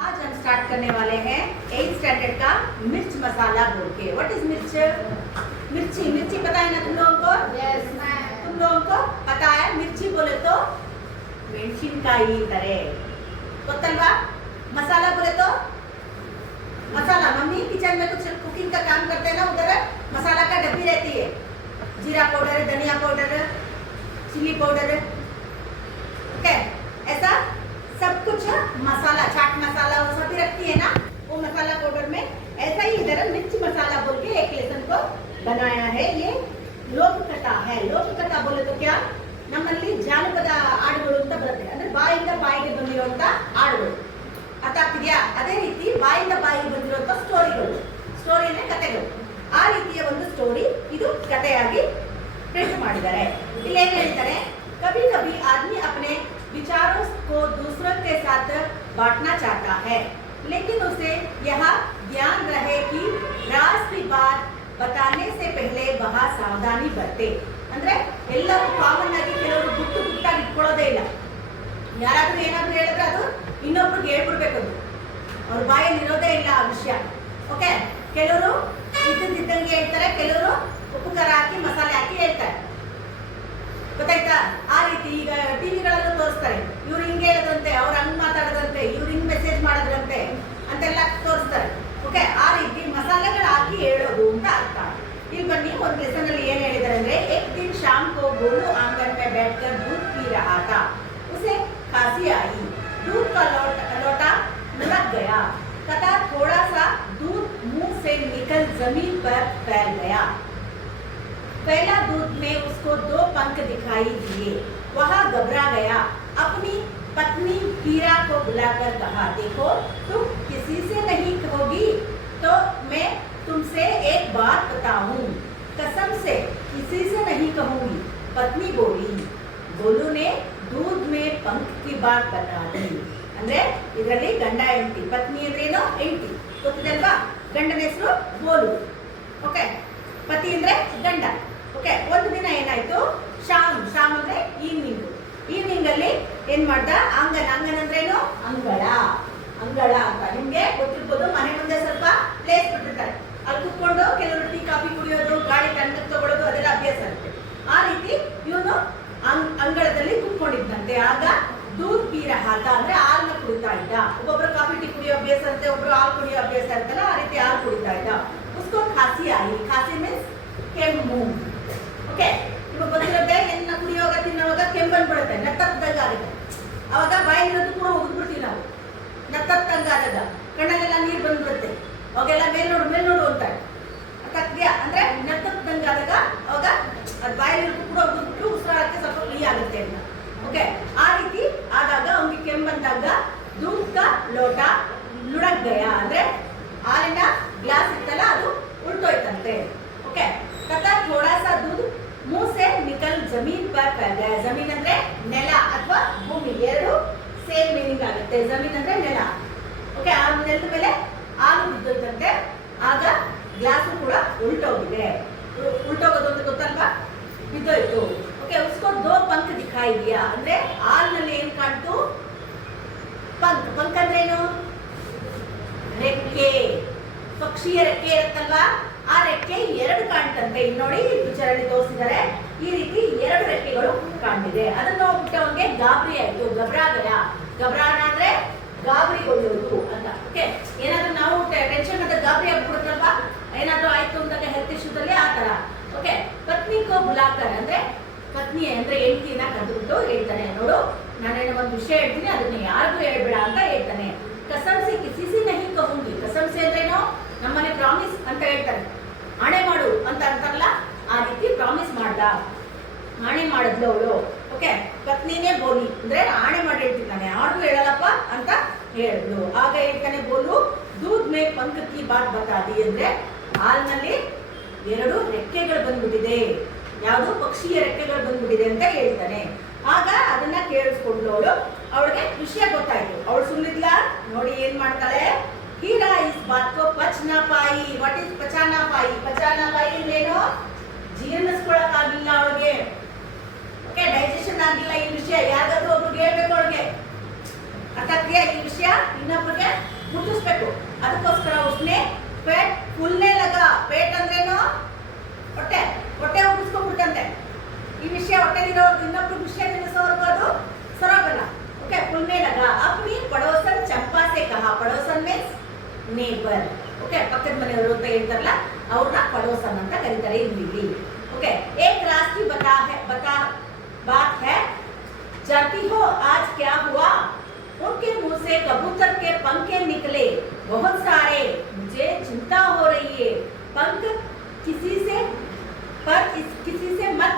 आज हम स्टार्ट करने वाले हैं 8th स्टैंडर्ड का मिर्च मसाला बोल के। व्हाट इज मिर्च? मिर्ची मिर्ची पता है ना तुम लोगों को? Yes, ma'am. तुम लोगों को पता है मिर्ची बोले तो ಮೆಣಸಿನಕಾಯಿ ತಾರೆ ಗೊತ್ತಲ್ವಾ? मसाला बोले तो मसाला। मम्मी किचन में कुछ कुकिंग का काम करते हैं ना, उधर मसाला का डब्बी रहती है, जीरा पाउडर, धनिया पाउडर, चिली पाउडर, ओके, ऐसा सब कुछ मसाला, चाट मसाला वो सब भी रखती है ना, वो मसाला पाउडर में। ऐसा ही इधर मिर्च मसाला बोल के एक लेसन को बनाया है। ये ಲೋಕಕಥಾ है। ಲೋಕಕಥಾ बोले तो क्या, ನಮ್ಮಲ್ಲಿ ಜಾನಪದ ಹಾಡುಗಳು ಅಂತ ಬರುತ್ತೆ, ಅಂದ್ರೆ ಬಾಯಿಂದ ಬಾಯಿಗೆ ಬಂದಿರುವಂತ ಹಾಡುಗಳು, ಅರ್ಥ ಆಗ್ತಿದ್ಯಾ? ಅದೇ ರೀತಿ ಬಾಯಿಂದ ಬಾಯಿಗೆ ಬಂದಿರುವಂತ ಸ್ಟೋರಿಗಳು, ಸ್ಟೋರಿ ಅಂದ್ರೆ ಕಥೆಗಳು, ಆ ರೀತಿಯ ಒಂದು ಸ್ಟೋರಿ ಇದು ಕಥೆಯಾಗಿ ಪ್ರಿಂಟ್ ಮಾಡಿದ್ದಾರೆ। ಇಲ್ಲಿ ಏನ್ ಹೇಳ್ತಾರೆ, कभी कभी आदमी अपने विचारों को दूसरों के साथ बांटना चाहता है, लेकिन उसे यह ध्यान रहे कि राज की बात बताने से पहले वह सावधानी बरते। ಅಂದ್ರೆ ಎಲ್ಲರೂ ಕಾಮನ್ ಆಗಿ ಕೆಲವರು ಗುಟ್ಟು ಗುಟ್ಟಾಗಿ ಇಟ್ಕೊಳ್ಳೋದೇ ಇಲ್ಲ, ಯಾರಾದ್ರೂ ಏನಾದ್ರೂ ಹೇಳಿದ್ರೆ ಅದು ಇನ್ನೊಬ್ರಿಗೆ ಹೇಳ್ಬಿಡ್ಬೇಕು, ಅದು ಅವ್ರ ಬಾಯಲ್ಲಿ ಇರೋದೇ ಇಲ್ಲ ಆ ವಿಷಯ, ಓಕೆ? ಕೆಲವರು ಇದ್ದಂಗೆ ಹೇಳ್ತಾರೆ, ಕೆಲವರು ಉಪ್ಪು ಖಾರ ಹಾಕಿ ಮಸಾಲೆ ಹಾಕಿ ಹೇಳ್ತಾರೆ, ಗೊತ್ತಾಯ್ತಾ? ಆ ರೀತಿ ಈಗ ಟಿವಿಗಳಲ್ಲೂ ತೋರಿಸ್ತಾರೆ, ಇವ್ರು ಹಿಂಗೆ ಹೇಳದಂತೆ, ಅವ್ರು ಹಂಗ್ ಮಾತಾಡದಂತೆ, ಇವ್ರು ಹಿಂಗ್ ಮೆಸೇಜ್ ಮಾಡೋದ್ರಂತೆ ಅಂತೆಲ್ಲ ತೋರಿಸ್ತಾರೆ, ಓಕೆ? ಆ ರೀತಿ ಮಸಾಲೆಗಳು ಹಾಕಿ ಹೇಳೋದು ಅಂತ ಅರ್ಥ। ಇಲ್ಲಿ ಬನ್ನಿ, ಒಂದು ಲೆಸನ್ ಅಲ್ಲಿ ಏನ್ ಹೇಳಿದ್ದಾರೆ ಅಂದ್ರೆ, एक दिन शाम को गोलू आंगन में बैठकर दूध पी रहा था, उसे खांसी आई, दूध का लोटा लुढ़क गया तथा थोड़ा सा दूध मुंह से निकल जमीन पर फैल गया। पहला दूध में उसको 2 पंख दिखाई दिए, वह घबरा गया, अपनी पत्नी हीरा को बुलाकर कहा, देखो तुम किसी से नहीं कहोगी तो मैं तुमसे एक बात बताऊं, कसम से किसी से नहीं कहूंगी, पत्नी बोली। गोलू ने दूध में पंख की बात बता दी। ಅಂದ್ರೆ ಇದರಲ್ಲಿ ಗಂಡ ಹೆಂಡತಿ, ಪತ್ನಿ ಅಂದ್ರೆ ಏನು, ಹೆಂಡತಿ, ಗೊತ್ತಿದಲ್ವಾ? ಗಂಡನ ಹೆಸರು ಗೋಲು, ಓಕೆ? ಪತಿ ಅಂದ್ರೆ ಗಂಡ, ಓಕೆ? ಒಂದು ದಿನ ಏನಾಯ್ತು, ಶಾಮ್ ಅಂದ್ರೆ ಈವ್ನಿಂಗ್ ಅಲ್ಲಿ ಏನ್ ಮಾಡ್ದ, ಅಂಗನ್ ಅಂದ್ರೆ ಏನು, ಅಂಗಳ ಅಂತ ನಿಮ್ಗೆ ಗೊತ್ತಿರ್ಬೋದು, ಮನೆ ಮುಂದೆ ಸ್ವಲ್ಪ ಪ್ಲೇಸ್ ಬಿಟ್ಟಿರ್ತಾರೆ, ಅಲ್ಲಿ ಕುತ್ಕೊಂಡು ಕೆಲವರು ಟೀ ಕಾಫಿ ಕುಡಿಯೋದು, ಗಾಳಿ ತಣ್ಣಗೆ ತಗೊಳ್ಳೋದು, ಅದೆಲ್ಲ ಅಭ್ಯಾಸ ಇರುತ್ತೆ। ಆ ರೀತಿ ಇವನು ಅಂಗಳದಲ್ಲಿ ಕುತ್ಕೊಂಡಿದ್ದಂತೆ, ಆಗ ದೂದ್ ಪೀ ರಹಾ ಥಾ ಅಂದ್ರೆ ಹಾಲನ್ನ ಕುಡಿತಾ ಇದ್ದ। ಒಬ್ಬೊಬ್ರು ಕಾಫಿ ಟೀ ಕುಡಿಯೋ ಅಭ್ಯಾಸ ಇರುತ್ತೆ, ಒಬ್ರು ಹಾಲು ಕುಡಿಯೋ ಅಭ್ಯಾಸ ಇರ್ತಲ್ಲ, ಆ ರೀತಿ ಹಾಲು ಕುಡಿತಾ ಇದ್ದ। ಉಸ್ಕೋ ಖಾಸಿ ಆಯಿ, ಖಾಸಿ ಮೀನ್ಸ್ ಕೆಮ್ಮು, ಓಕೆ? ಇವಾಗ ಗೊತ್ತಿರುತ್ತೆ, ಎನ್ನ ಕುಡಿಯೋವಾಗ ತಿನ್ನೋವಾಗ ಕೆಮ್ಮು ಬಂದ್ಬಿಡುತ್ತೆ, ನತ್ತದ್ದಂಗ ಆಗುತ್ತೆ, ಅವಾಗ ಬಾಯಿಲಿರೋದು ಕೂಡ ಹೋಗ್ಬಿಡ್ತೀವಿ ನಾವು, ನತ್ತದ್ದಂಗಾಗದ, ಕಣ್ಣಲ್ಲೆಲ್ಲ ನೀರು ಬಂದ್ಬಿಡುತ್ತೆ, ಅವಾಗೆಲ್ಲ ಮೇಲ್ ನೋಡು ಅಂತಾರೆ, ಅರ್ಥಾಗ್ತಿದ್ಯಾ? ಅಂದ್ರೆ ನತ್ತದ್ದಂಗಾದಾಗ ಅವಾಗ ಅದು ಬಾಯಿಲಿರೋದು ಕೂಡ ಹೋಗ್ಬಿಟ್ಟು ಉಸಿರಾಡಕ್ಕೆ ಸ್ವಲ್ಪ ಫ್ರೀ ಆಗುತ್ತೆ ಅಂತ, ಓಕೆ? ಆ ರೀತಿ ಆದಾಗ ಅವ್ನಿಗೆ ಕೆಮ್ಮು ಬಂದಾಗ दूध का लोटा लुढ़क गया ಅಂದ್ರೆ ಹಾಲಿನ ಗ್ಲಾಸ್ ಇತ್ತಲ್ಲ ಅದು ಉಲ್ಟೋಯ್ತಂತೆ, ಓಕೆ? तथा थोड़ा सा दूध मुंह से निकल जमीन पर फैल गया। जमीन ಅಂದ್ರೆ ನೆಲ ಅಥವಾ ಭೂಮಿ, ಎರಡು ಸೇಮ್ ಮೀನಿಂಗ್ ಆಗುತ್ತೆ। ಜಮೀನ್ ಅಂದ್ರೆ ನೆಲ, ಓಕೆ? ಆ ನೆಲದ ಮೇಲೆ ಹಾಲು ಬಿದ್ದೋಯ್ತಂತೆ, ಆಗ ಗ್ಲಾಸು ಕೂಡ ಉಲ್ಟೋಗಿದೆ। ಉಲ್ಟೋಗೋದು ಅಂತ ಗೊತ್ತಲ್ವಾ? ಬಿದ್ದೋಯ್ತು, ಓಕೆ? ಉಸ್ಕೋ 2 पंख दिखाई दिया ಅಂದ್ರೆ ಹಾಲಿನಲ್ಲಿ ಏನ್ ಕಾಣ್ತು, ಪಂಕ್ ಅಂದ್ರೆ ಏನು, ರೆಕ್ಕೆ, ಪಕ್ಷಿಯ ರೆಕ್ಕೆ ಇರುತ್ತಲ್ವಾ, ಆ ರೆಕ್ಕೆ 2 ಕಾಣ್ತಂತೆ। ಇಲ್ಲಿ ನೋಡಿ, ಪಿಕ್ಚರ್ ಅಲ್ಲಿ ತೋರಿಸಿದ್ದಾರೆ, ಈ ರೀತಿ 2 ರೆಕ್ಕೆಗಳು ಕಾಣ್ತಿದೆ। ಅದನ್ನ ನೋಡ್ಬಿಟ್ಟು ಅವನಿಗೆ ಗಾಬರಿ ಆಯ್ತು, ಗಬ್ರಾಣ ಅಂದ್ರೆ ಗಾಬರಿಗೊಳ್ಳೋದು ಅಂತ, ಓಕೆ? ಏನಾದ್ರೂ ನಾವು ಟೆನ್ಷನ್ ಆದ ಗಾಬರಿ ಆಗ್ಬಿಡುತ್ತಲ್ವಾ, ಏನಾದ್ರೂ ಆಯ್ತು ಅಂದಾಗ ಹೆಲ್ತ್ ಇಶ್ಯೂದಲ್ಲಿ ಆ ತರ, ಓಕೆ? ಪತ್ನಿ ಕೋ ಬುಲಾಕರ್ ಅಂದ್ರೆ ಪತ್ನಿ ಅಂದ್ರೆ ಹೆಂಡತಿನ ಕರೆದುಬಿಟ್ಟು ಹೇಳ್ತಾನೆ, ನೋಡು ನಾನೇನೋ ಒಂದು ವಿಷಯ ಹೇಳ್ತೀನಿ, ಅದನ್ನ ಯಾರಿಗೂ ಹೇಳ್ಬೇಡ ಅಂತ ಹೇಳ್ತಾನೆ। ಕಸಮ್ ಸೆ ಕಿಸಿ ಸೆ ನಹಿ ಕಹೂಂಗಿ, ಕಸಮ್ ಸೆ ಅಂದ್ರೇನು, ನಮ್ಮನೆ ಪ್ರಾಮಿಸ್ ಅಂತ ಹೇಳ್ತಾರೆ, ಆಣೆ ಮಾಡು ಅಂತ ಅಂತಾರಲ್ಲ, ಆ ರೀತಿ ಪ್ರಾಮಿಸ್ ಮಾಡ್ದ, ಆಣೆ ಮಾಡಿದ್ಲು ಅವಳು, ಓಕೆ? ಪತ್ನಿನೇ ಬೋಲಿ ಅಂದ್ರೆ ಆಣೆ ಮಾಡಿ ಹೇಳ್ತೀನಿ, ನಾನು ಯಾರಿಗೂ ಹೇಳಲ್ಲಪ್ಪ ಅಂತ ಹೇಳಿದ್ಲು। ಆಗ ಹೇಳ್ತಾನೆ, ಬೋಲು ದೂದ್ ಮೇ ಪಂಕ್ ಕಿ ಬಾತ್ ಬತಾ ದಿ ಅಂದ್ರೆ ಹಾಲಿನಲ್ಲಿ 2 ರೆಕ್ಕೆಗಳು ಬಂದ್ಬಿಟ್ಟಿದೆ, ಯಾವುದು ಪಕ್ಷಿಯ ರೆಕ್ಕೆಗಳು ಬಂದ್ಬಿಟ್ಟಿದೆ ಅಂತ ಹೇಳ್ತಾನೆ। ಆಗ ಅದನ್ನ ಕೇಳಿಸ್ಕೊಂಡ್ಲು ಅವಳಿಗೆ ವಿಷಯ ಗೊತ್ತಾಯ್ತು, ಅವಳು ಸುಮ್ಮನಿದ್ಲ, ನೋಡಿ ಏನ್ ಮಾಡ್ತಾಳೆ, ಹೀರಾ ಇಸ್ ಬಾತ್ ಕೋ ಪಚ್ ನಾ ಪಾಯಿ। What is ಪಚಾನಾ ಪಾಯಿ? ಪಚಾನಾ ಪಾಯಿ ಅಂದ್ರೇನು, ಜೀರ್ಣಿಸ್ಕೊಳಕ್ಕಾಗಿಲ್ಲ ಅವಳಿಗೆ, ಓಕೆ? ಡೈಜೆಷನ್ ಆಗಿಲ್ಲ ಈ ವಿಷಯ, ಯಾರಿಗಾದ್ರೂ ಒಬ್ರಿಗೆ ಹೇಳ್ಬೇಕು ಅವಳಿಗೆ, ಅರ್ಥ ಆಗ್ತೀಯಾ? ಈ ವಿಷಯ ಇನ್ನೊಬ್ರಿಗೆ ಉಬ್ಬರಿಸ್ಬೇಕು. ಅದಕ್ಕೋಸ್ಕರ ಉಸ್ನೆ ಪೇಟ್ ಫುಲ್ನೇ ಲಗ. ಪೇಟ್ ಅಂದ್ರೇನು? ಹೊಟ್ಟೆ. ಹೊಟ್ಟೆ ಉಬ್ಬಿಸ್ಕೊಂಡ್ಬಿಡ್ತಂತೆ. ಈ ವಿಷಯ ಹೊಟ್ಟೆಲಿರೋ ಇನ್ನೊಬ್ರು ವಿಷಯ ತಿಳಿಸೋರ್ಗು ಅದು ಸರೋಗಲ್ಲ. ಓಕೆ, ಫುಲ್ನೇ ಲಗ. ಅಪ್ನಿ ಪಡೋಸನ್ ಚಂಪಾ ಸೆ ಕಹಾ. ಪಡೋಸನ್ ಮೀನ್ಸ್ ನೇಬರ್. ಓಕೆ, ಪಕ್ಕದ ಮನೆಯವರು ಅಂತ ಹೇಳ್ತಾರಲ್ಲ, ಅವ್ರನ್ನ ಪಡೋಸನ್ ಅಂತ ಕರೀತಾರೆ ಇಲ್ಲಿ. ओके, एक रात की बात है। जानती हो आज क्या हुआ? उनके मुंह से कबूतर के पंखे निकले बहुत सारे। मुझे चिंता हो रही है। पंख किसी से मत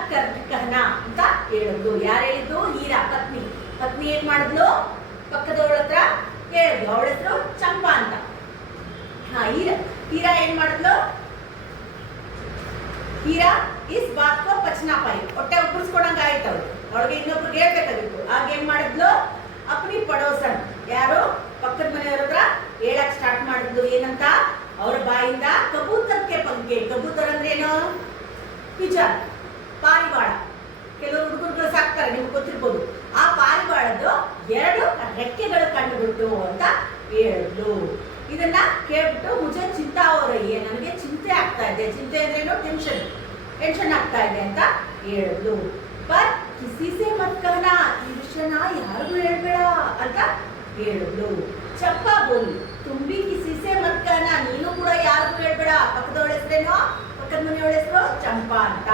कहना ಅಂತ ಹೇಳಿದ್ಲು. ಯಾರು ಹೇಳಿದ್ದು? ಹೀರಾ ಪತ್ನಿ. ಪತ್ನಿ ಏನ್ ಮಾಡಿದ್ಲು? ಪಕ್ಕದವಳ ಹತ್ರ ಹೇಳಿದ್ಲು. ಅವಳ ಹೆಸರು ಚಂಪಾ ಅಂತ. ಹೀರಾ ಏನ್ ಮಾಡಿದ್ಲು? ಹೀರಾ ಇಸ್ ಬಾತ್ ಕೋ ಪಚನಾ ಪಾಯಿ. ಹೊಟ್ಟೆ ಉಬ್ಬರಿಸ್ಕೊಂಡಂಗ ಆಯ್ತು. ಅವಳಿಗೆ ಇನ್ನೊಬ್ರಿಗೆ ಹೇಳ್ಬೇಕಾಗಿತ್ತು. ಆಗ ಏನ್ ಮಾಡಿದ್ಲು? ಅಪ್ನಿ ಪಡೋಸನ್, ಯಾರು ಪಕ್ಕದ ಮನೆಯವ್ರ ಹತ್ರ ಹೇಳಕ್ ಸ್ಟಾರ್ಟ್ ಮಾಡಿದ್ಲು. ಏನಂತ? ಅವ್ರ ಬಾಯಿಂದ ಕಬೂತರ್ಗೆ ಪಂಕೆ. ಕಬೂತರ್ ಅಂದ್ರೆ ಏನು? ಪಿಜನ್, ಪಾರಿವಾಳ. ಕೆಲವು ಹುಡುಗರುಗಳು ಸಾಕ್ತಾರೆ, ನಿಮ್ಗೆ ಗೊತ್ತಿರ್ಬೋದು. ಆ ಪಾರಿವಾಳದ್ದು 2 ರೆಕ್ಕೆಗಳು ಕಂಡುಬಿಟ್ಟು ಅಂತ ಹೇಳಿದ್ಲು. ಇದನ್ನ ಕೇಳ್ಬಿಟ್ಟು ಮುಜೆ ಚಿಂತಾ ಅವರಯ್ಯ, ನನಗೆ ಚಿಂತೆ ಆಗ್ತಾ ಇದೆ. ಚಿಂತೆ ಅಂದ್ರೇನು? ಟೆನ್ಷನ್ ಆಗ್ತಾ ಇದೆ ಅಂತ ಹೇಳಿದ್ಲು. ಬಟ್ ಕಿಸಿಸೆ ಮತ್ ಕಹನಾ, ಈ ವಿಷಯನ ಯಾರಿಗೂ ಹೇಳ್ಬೇಡ ಅಂತ ಹೇಳಿದ್ಲು. ಚಪ್ಪ ಬೋಲಿ ತುಂಬಿ ಕಿಸಿಸೆ ಮತ್ ಕಹನಾ, ನೀನು ಕೂಡ ಯಾರಿಗೂ ಹೇಳ್ಬೇಡ. ಪಕ್ಕದವಳ ಹೆಸರೇನೋ? ಪಕ್ಕದ ಮನೆಯವಳ ಹೆಸರು ಚಂಪಾ ಅಂತ.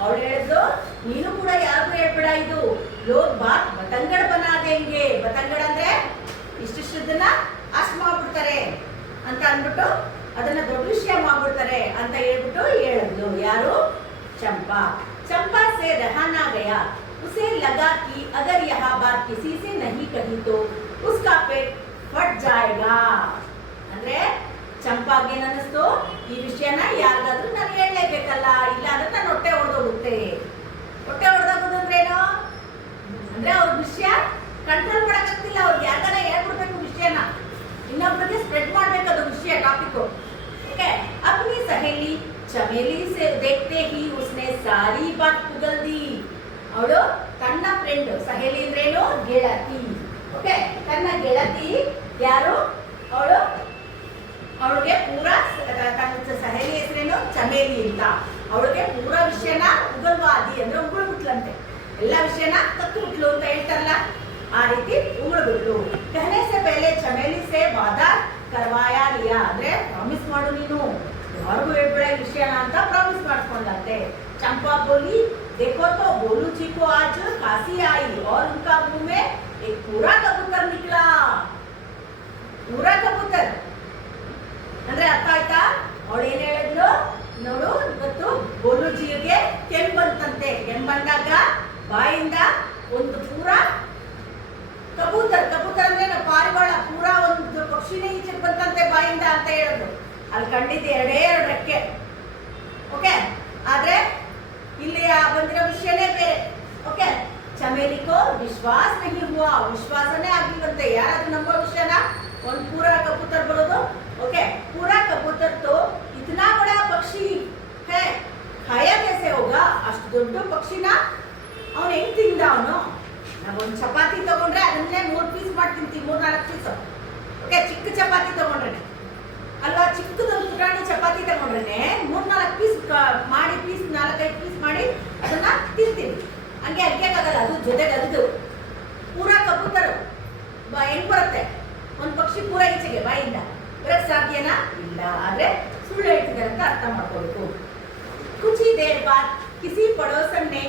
ಅವಳು ಹೇಳಿದ್ಲು, ನೀನು ಕೂಡ ಯಾರಿಗೂ ಹೇಳ್ಬೇಡ. ಇದು ಲೋಗ್ ಬಾತ್ ಬತಂಗಡ್ ಬನಾ ದೇಂಗೆ. ಬತಂಗಡ್ ಅಂದ್ರೆ ಇಷ್ಟಿಷ್ಟದನ್ನ ಅಷ್ಟು ಮಾಡ್ಬಿಡ್ತಾರೆ ಅಂತ ಅಂದ್ಬಿಟ್ಟು ಅದನ್ನ ದೊಡ್ಡ ವಿಷಯ ಮಾಡ್ಬಿಡ್ತಾರೆ ಅಂತ ಹೇಳ್ಬಿಟ್ಟು ಹೇಳಿದ್ಲು. ಯಾರು? ಚಂಪಾ. ಚಂಪಾ से रहा ना गया। उसे लगा कि अगर यह बात किसी से नहीं कही तो उसका पेट फट जाएगा. ಅಂದ್ರೆ ಚಂಪಾಗೆ ಅನ್ನಿಸ್ತು, ಈ ವಿಷಯನ ಯಾರಿಗಾದ್ರೂ ನಾನು ಹೇಳಲೇಬೇಕಲ್ಲ, ಇಲ್ಲ ಅಂದ್ರೆ ನನ್ನ ಹೊಟ್ಟೆ ಹೊಡೆದೋಗುತ್ತೆ. ಹೊಟ್ಟೆ ಹೊಡೆದೋಗೋದು ಅಂದ್ರೇನು? ಅಂದ್ರೆ ಅವ್ರ ವಿಷಯ ಕಂಟ್ರೋಲ್ ಮಾಡಕ್ಕಾಗ್ತಿಲ್ಲ. ಅವ್ರಿಗೆ ಯಾರಿಗಾರ ಹೇಳ್ಬಿಡ್ಬೇಕು ವಿಷಯನ, ಇನ್ನೊಬ್ಬರಿಗೆ ಸ್ಪ್ರೆಡ್ ಮಾಡ್ಬೇಕು ಅದು ವಿಷಯ, ಟಾಪಿಕ್. ओके, अपनी सहेली चमेली से देखते ही उसने सारी बात उगल दी. ಅವಳು ತನ್ನ ಫ್ರೆಂಡ್, ಸಹೇಲಿ ಅಂದ್ರೇನು? ಗೆಳತಿ. ಓಕೆ, ತನ್ನ ಗೆಳತಿ ಯಾರು? ಅವಳು ಅವಳಿಗೆ ಪೂರಾ ತನ್ನ ಸಹೇಲಿ ಹೆಸರೇನು? ಚಮೇಲಿ ಅಂತ. ಅವಳಿಗೆ ಪೂರಾ ವಿಷಯನ ಉಗಲ್ವಾದಿ ಅಂದ್ರೆ ಉಗುಳ್ಬಿಟ್ಲಂತೆ. ಎಲ್ಲ ವಿಷಯನ ಕತ್ತುಬಿಟ್ಲು ಅಂತ ಹೇಳ್ತಾರಲ್ಲ, ಆ ರೀತಿ ಉಗುಳ್ಬಿಟ್ಲು. कहने से पहले चमेली से वादा करवाया लिया. ಅಂದ್ರೆ ಪ್ರಾಮಿಸ್ ಮಾಡು, ನೀನು ಯಾರಿಗೂ ಹೇಳ್ಬೇಡ ಈ ವಿಷಯನ ಅಂತ ಪ್ರಾಮಿಸ್ ಮಾಡ್ಕೊಂಡಂತೆ. चंपा बोली, देखो तो बोलू जी को आज खांसी आई और उनका मुंह में एक पूरा कबूतर निकला. पूरा कबूतर ಅಂದ್ರೆ ಅರ್ಥ ಆಯ್ತಾ? ಅವಳು ಏನ್ ಹೇಳಿದ್ಲು ನೋಡು, ಇವತ್ತು ಬೋಲುಜಿಗೆ ಕೆಮ್ಮು ಬಂತಂತೆ. ಕೆಮ್ಮು ಬಂದಾಗ ಬಾಯಿಂದ ಒಂದು ಪೂರಾ ಕಬೂತರ್. ಕಬೂತರ್ ಅಂದ್ರೆ ಪಾರಿವಾಳ. ಪೂರಾ ಒಂದು ಪಕ್ಷಿನೇ ಈಚೆ ಬಂತಂತೆ ಬಾಯಿಂದ ಅಂತ ಹೇಳಿದ್ರು. ಅಲ್ಲಿ ಕಂಡಿದ್ದು 2 ರೆಕ್ಕೆ. ಓಕೆ, ಆದ್ರೆ ಇಲ್ಲಿ ಬಂದಿರೋ ವಿಷಯನೇ ಬೇರೆ. ಓಕೆ, ಚಮೇಲಿಕೋ ವಿಶ್ವಾಸ नहीं हुआ. ವಿಶ್ವಾಸನೇ ಆಗಿಲ್ವಂತೆ. ಯಾರಾದ್ರೂ ನಂಬೋ ವಿಷಯನ? ಒಂದು ಪೂರಾ ಕಬೂತರ್ ಬರೋದು. ओके, पूरा कबूतर तो इतना बड़ा पक्षी है, खाया कैसे होगा? ಅಷ್ಟು ದೊಡ್ಡ ಪಕ್ಷಿನ ಅವನು ಹೆಂಗ್ ತಿಂದ? ಅವನು ನಾವೊಂದು ಚಪಾತಿ ತಗೊಂಡ್ರೆ ಅದನ್ನೇ 3 ಪೀಸ್ ಮಾಡಿ ತಿಂತೀವಿ, 3-4 ಪೀಸ್. ಓಕೆ, ಚಿಕ್ಕ ಚಪಾತಿ ತಗೊಂಡ್ರೆ ಅಲ್ವಾ, ಚಿಕ್ಕದೊಂದು ಪುಟಾಣಿ ಚಪಾತಿ ತಗೊಂಡ್ರೆ 3-4 ಪೀಸ್ ಮಾಡಿ 4-5 ಪೀಸ್ ಮಾಡಿ ಅದನ್ನ ತಿಂತೀವಿ. ಹಂಗೆ ಅಗ್ಗಕ್ಕಾಗಲ್ಲ. ಅದು ಜೊತೆಗೆ ಅದು ಪೂರಾ ಕಬೂತರ್ ಹೆಂಗ್ ಬರುತ್ತೆ? ಒಂದು ಪಕ್ಷಿ ಪೂರಾ ಈಚೆಗೆ ಬಾಯಿಂದ ಬರಕ್ ಸಾಧ್ಯನಾ? ಇಲ್ಲ. ಆದ್ರೆ ಸುಳ್ಳು ಹೇಳ್ತಿದ್ದಾರೆ ಅಂತ ಅರ್ಥ ಮಾಡ್ಕೋಬೇಕು. कुछ ही देर बाद किसी पड़ोसन ने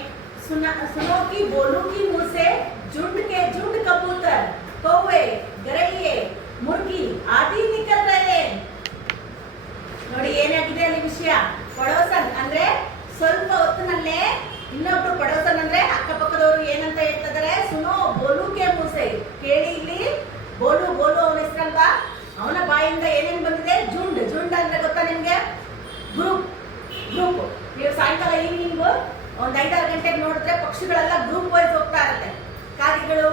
सुनो कि बोलू की मुंह से झुंड के झुंड कबूतर, कौवे, गरैये, मुर्गी आदि निकल रहे. ನೋಡಿ ಏನಾಗಿದೆ ಅಲ್ಲಿ ವಿಷಯ. ಪಡೋಸನ್ ಅಂದ್ರೆ ಸ್ವಲ್ಪ ಹೊತ್ತಿನಲ್ಲೇ ಇನ್ನೊಬ್ರು ಪಡೋಸನ್ ಅಂದ್ರೆ ಅಕ್ಕಪಕ್ಕದವರು ಏನಂತ ಹೇಳ್ತಿದ್ದಾರೆ? ಸುನೋ ಬೋಲುಗೆ ಮೂಸೆ. ಕೇಳಿ ಇಲ್ಲಿ, ಬೋಲು ಬೋಲು ಅವನ ಹೆಸರಲ್ವಾ? ಅವನ ಬಾಯಿಂದ ಏನೇನು ಬಂದಿದೆ? ಜುಂಡ್. ಜುಂಡ್ ಅಂದ್ರೆ ಗೊತ್ತಾ ನಿಮ್ಗೆ? ಗ್ರೂಪ್. ಗ್ರೂಪ್. ನೀವು ಸಾಯಂಕಾಲ ಈವ್ನಿಂಗ್ ಒಂದು 5-6 ಗಂಟೆಗೆ ನೋಡಿದ್ರೆ ಪಕ್ಷಿಗಳೆಲ್ಲ ಗ್ರೂಪ್ ವೈಸ್ ಹೋಗ್ತಾ ಇರುತ್ತೆ. ಕಾಗೆಗಳು,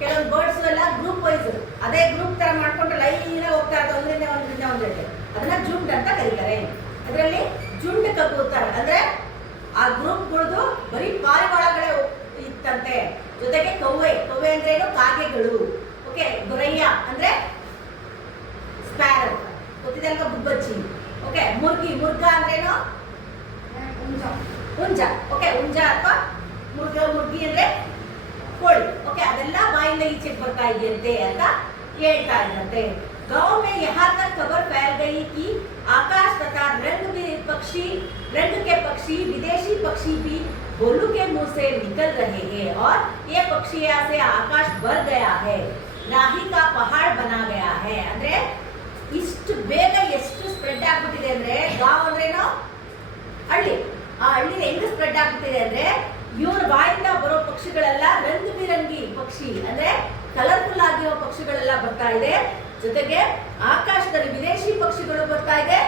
ಕೆಲವೊಂದು ಬರ್ಡ್ಸ್ ಎಲ್ಲ ಗ್ರೂಪ್ ವೈಸ್ ಅದೇ ಗ್ರೂಪ್ ತರ ಮಾಡ್ಕೊಂಡು ಲೈನ್ ಹೋಗ್ತಾ ಇರುತ್ತೆ, ಒಂದರಿಂದ ಒಂದು ಜೊತೆ. ಅದನ್ನ ಜುಂಡ್ ಅಂತ ಕರೀತಾರೆ. ಅದರಲ್ಲಿ ಜುಂಡ್ ಕಬೂತರ್ ಅಂದ್ರೆ ಆ ಗ್ರೂಪ್ಗಳದು ಬರೀ ಪಾರಿವಾಳಗಳೇ ಇತ್ತಂತೆ. ಜೊತೆಗೆ ಕೌವೆ. ಕೌವೆ ಅಂದ್ರೆ ಏನು? ಕಾಗೆಗಳು. ಓಕೆ, ಗೊರಯ್ಯ ಅಂದ್ರೆ ಹುಂಜ. ಓಕೆ, ಹುಂಜ ಅಥವಾ ಮುರ್ಗಿ ಅಂದ್ರೆ ಕೋಳಿ. ಓಕೆ, ಅದೆಲ್ಲ ಬಾಯಿಂದ ಈಚೆಗೆ ಬರ್ತಾ ಇದೆಯಂತೆ ಅಂತ ಹೇಳ್ತಾ ಇದ್ದಂತೆ. गांव में यहाँ तक खबर फैल गई कि आकाश तथा रंग के पक्षी विदेशी पक्षी भी भोलू के मुंह से निकल रहे हैं और ये पक्षिया से आकाश भर गया है, राही का पहाड़ बना गया है. ಅಂದ್ರೆ ಇಷ್ಟು ಬೇಗ ಎಷ್ಟು ಸ್ಪ್ರೆಡ್ ಆಗ್ಬಿಟ್ಟಿದೆ ಅಂದ್ರೆ, ಗಾಂವ್ ಅಂದ್ರೇನು ಹಳ್ಳಿ, ಆ ಹಳ್ಳಿ ಹೆಂಗ್ ಸ್ಪ್ರೆಡ್ ಆಗ್ಬಿಟ್ಟಿದೆ ಅಂದ್ರೆ ಇವರ ಬಾಯಿಂದ ಬರೋ ಪಕ್ಷಿಗಳೆಲ್ಲ ರಂಗು ಬಿರಂಗಿ ಪಕ್ಷಿ ಅಂದ್ರೆ ಕಲರ್ಫುಲ್ ಆಗಿರೋ ಪಕ್ಷಿಗಳೆಲ್ಲ ಬರ್ತಾ ಇದೆ. ಜೊತೆಗೆ ಆಕಾಶದಲ್ಲಿ ವಿದೇಶಿ ಪಕ್ಷಿಗಳು ಬರ್ತಾ ಇದೆ.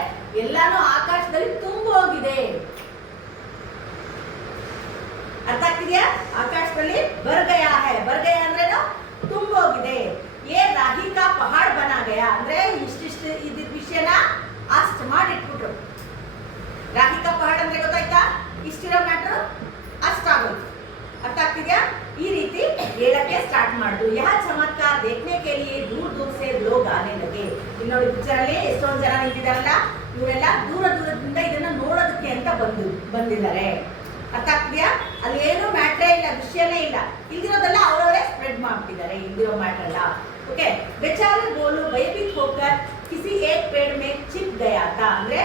ಎಲ್ಲಾನು ಆಕಾಶದಲ್ಲಿ ತುಂಬೋಗಿದೆ. ಅರ್ಥ ಆಗ್ತಿದ್ಯಾ? ಆಕಾಶದಲ್ಲಿ ಬರ್ಗಯಾ ಹೈ. ಬರ್ಗಯಾ ಅಂದ್ರೇನು ತುಂಬೋಗಿದೆ. ಏ ರಾಹಿ ಕಾ ಪಹಾಡ್ ಬನಾ ಗಯಾ ಅಂದ್ರೆ ಇಷ್ಟಿಷ್ಟು ಇದ್ದ ವಿಷಯನ ಅಷ್ಟು ಮಾಡಿಟ್ಬಿಟ್ರು. ರಾಹಿ ಕಾ ಪಹಾಡ್ ಅಂದ್ರೆ ಗೊತ್ತಾಯ್ತಾ? ಇಷ್ಟಿರೋ ಮ್ಯಾಟ್ರು ಅಷ್ಟಾಗೋಯ್ತು. ಅರ್ಥ ಆಗ್ತಿದ್ಯಾ? ಈ ರೀತಿ ಹೇಳಕ್ಕೆ ಸ್ಟಾರ್ಟ್ ಮಾಡಿದ್ರು. ಯಹ ಚಮತ್ಕಾರ देखने के लिए दूर दूर से लोग आने लगे. ಇಲ್ಲಿ ನೋಡಿ ಪಿಕ್ಚರ್ ಅಲ್ಲಿ ಎಷ್ಟೊಂದು ಜನ ನಿಂತಿದಾರಲ್ಲ, ಇವರೆಲ್ಲ ದೂರ ದೂರದಿಂದ ಇದನ್ನ ನೋಡೋದಕ್ಕೆ ಅಂತ ಬಂದಿದ್ದಾರೆ. ಅರ್ಥ ಆಗ್ತಿದ್ಯಾ? ಅಲ್ಲಿ ಏನು ಮ್ಯಾಟ್ರೇ ಇಲ್ಲ, ವಿಷಯನೇ ಇಲ್ಲ. ಇಲ್ದಿರೋದೆಲ್ಲ ಅವರವರೇ ಸ್ಪ್ರೆಡ್ ಮಾಡ್ತಿದ್ದಾರೆ, ಇಲ್ದಿರೋ ಮ್ಯಾಟ್ರ್ ಅಲ್ಲ. ಓಕೆ, बेचारे बोलू भयभीत होकर किसी एक पेड़ में छिप गया था. ಅಂದ್ರೆ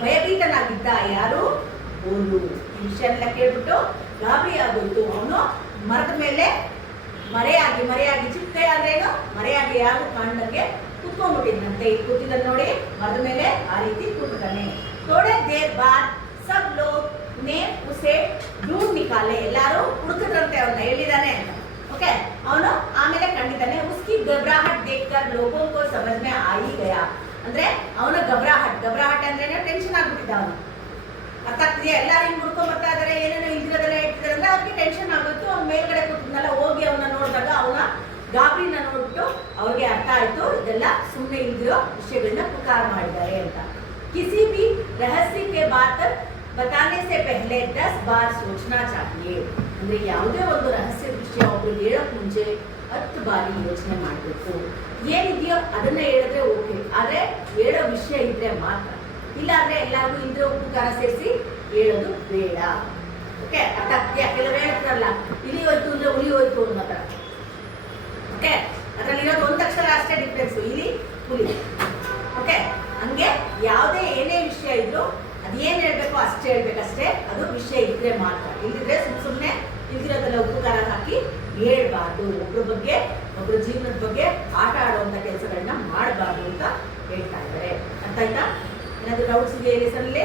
ಭಯಭೀತನಾಗಿದ್ದ ಯಾರು? ಬೋಲು. ಈ ವಿಷಯ ಎಲ್ಲ ಕೇಳ್ಬಿಟ್ಟು ಗಾಬರಿ ಆಗೋಯ್ತು. ಅವನು ಮರದ ಮೇಲೆ ಮರೆಯಾಗಿ ಚಿಪ್ಪೆ ಆದ್ರೇನು ಮರೆಯಾಗಿ ಯಾರು ಕಾಣ್ದಂಗೆ ಕುತ್ಕೊಂಡ್ಬಿಟ್ಟಿದ್ದಂತೆ. ಕೂತಿದ್ದ ನೋಡಿ ಮರದ ಮೇಲೆ ಆ ರೀತಿ ಕೂತಿದ್ದಾನೆ. ಥೋಡೆ ದೇರ್ ಬಾದ್ ಸಬ್ ಲೋಗ್ ನೆ ಉಸೆ ಢೂಂಢ್ ನಿಕಾಲೆ. ಎಲ್ಲಾರು ಹುಡುಕದ್ರಂತೆ ಅವನ್ನ ಎಲ್ಲಿದ್ದಾನೆ ಅಂತ. ಓಕೆ, ಅವನು ಆಮೇಲೆ ಕಂಡಿದ್ದಾನೆ. ಉಸ್ಕಿ ಘಬರಾಹಟ್ ದೇಖ್ಕರ್ ಲೋಗೋ ಕೋ ಸಮಜ್ ಮೇ ಆ ಹಿ ಗಯಾ. ಅಂದ್ರೆ ಅವನ ಘಬರಾಹಟ್ ಅಂದ್ರೆ ಟೆನ್ಷನ್ ಆಗ್ಬಿಟ್ಟಿದ್ದ ಅವನು. ಅರ್ಥ ಆಗ್ತಿದೆಯಾ? ಎಲ್ಲಾರು ಹಿಂಗ್ ಹುಡ್ಕೊಂಡ್ ಬರ್ತಾ ಇದಾರೆ, ಏನೇನೋ ಇಲ್ದಿರೋದೆಲ್ಲ ಹೇಳ್ತಿದಾರೆ ಅಂದ್ರೆ ಅವ್ರಿಗೆ ಟೆನ್ಷನ್ ಆಗೋಯ್ತು. ಅವ್ನ ಮೇಲ್ಗಡೆ ಕೂತಿದ್ನಲ್ಲ, ಹೋಗಿ ಅವನ್ನ ನೋಡಿದಾಗ ಅವನ ಗಾಬರಿನ ನೋಡ್ಬಿಟ್ಟು ಅವ್ರಿಗೆ ಅರ್ಥ ಆಯ್ತು ಇದೆಲ್ಲ ಸುಮ್ಮನೆ ಇಲ್ದಿರೋ ವಿಷಯಗಳನ್ನ ಪುಕಾರ ಮಾಡಿದ್ದಾರೆ ಅಂತ. ಕಿಸಿ ಬಿ ರಹಸ್ಯ ಕೆ ಬಾತ್ बताने से पहले 10 बार सोचना चाहिए. ಅಂದ್ರೆ ಯಾವುದೇ ಒಂದು ರಹಸ್ಯ ವಿಷಯ ಒಬ್ರಿಗೆ ಹೇಳಕ್ ಮುಂಚೆ 10 ಬಾರಿ ಯೋಚನೆ ಮಾಡಬೇಕು. ಏನಿದೆಯೋ ಅದನ್ನ ಹೇಳಿದ್ರೆ ಓಕೆ, ಆದ್ರೆ ಹೇಳೋ ವಿಷಯ ಇದ್ರೆ ಮಾತ್ರ. ಇಲ್ಲ ಅಂದ್ರೆ ಎಲ್ಲಾರ್ಗು ಇಲ್ದ್ರೆ ಉಪಕಾರ ಸೇರಿಸಿ ಹೇಳೋದು ಬೇಡ. ಓಕೆ, ಅರ್ಥ ಆಗ್ತೀಯಾ? ಕೆಲವರು ಹೇಳ್ತಾರಲ್ಲ ಇಲಿ ಹೋಯ್ತು ಅಂದ್ರೆ ಹುಲಿ ಹೋಯ್ತು ಅನ್ನೋ ತರ. ಓಕೆ, ಅದ್ರಲ್ಲಿ ಇರೋದು ಒಂದು ಅಕ್ಷರ ಅಷ್ಟೇ ಡಿಫ್ರೆನ್ಸ್, ಇಲಿ ಹುಲಿ. ಓಕೆ, ಹಂಗೆ ಯಾವುದೇ ಏನೇ ವಿಷಯ ಇದ್ರು ಅದೇನ್ ಹೇಳ್ಬೇಕು ಅಷ್ಟೇ ಹೇಳ್ಬೇಕಷ್ಟೇ. ಅದು ವಿಷಯ ಇದ್ರೆ ಮಾತ್ರ. ಇಲ್ದಿದ್ರೆ ಸುಮ್ಮನೆ ಇಲ್ದಿರೋದೆಲ್ಲ ಉಪಕಾರ ಹಾಕಿ ಹೇಳ್ಬಾರ್ದು. ಒಬ್ಬರ ಜೀವನದ ಬಗ್ಗೆ ಆಟ ಆಡುವಂತ ಕೆಲಸಗಳನ್ನ ಮಾಡಬಾರ್ದು ಅಂತ ಹೇಳ್ತಾ ಇದ್ದಾರೆ. ಅರ್ಥ ಆಯ್ತಾ? ಏನಾದ್ರು ಡೌಟ್ಸ್ ಇದೆಯಾ ಲೆಸನ್ನಲ್ಲಿ?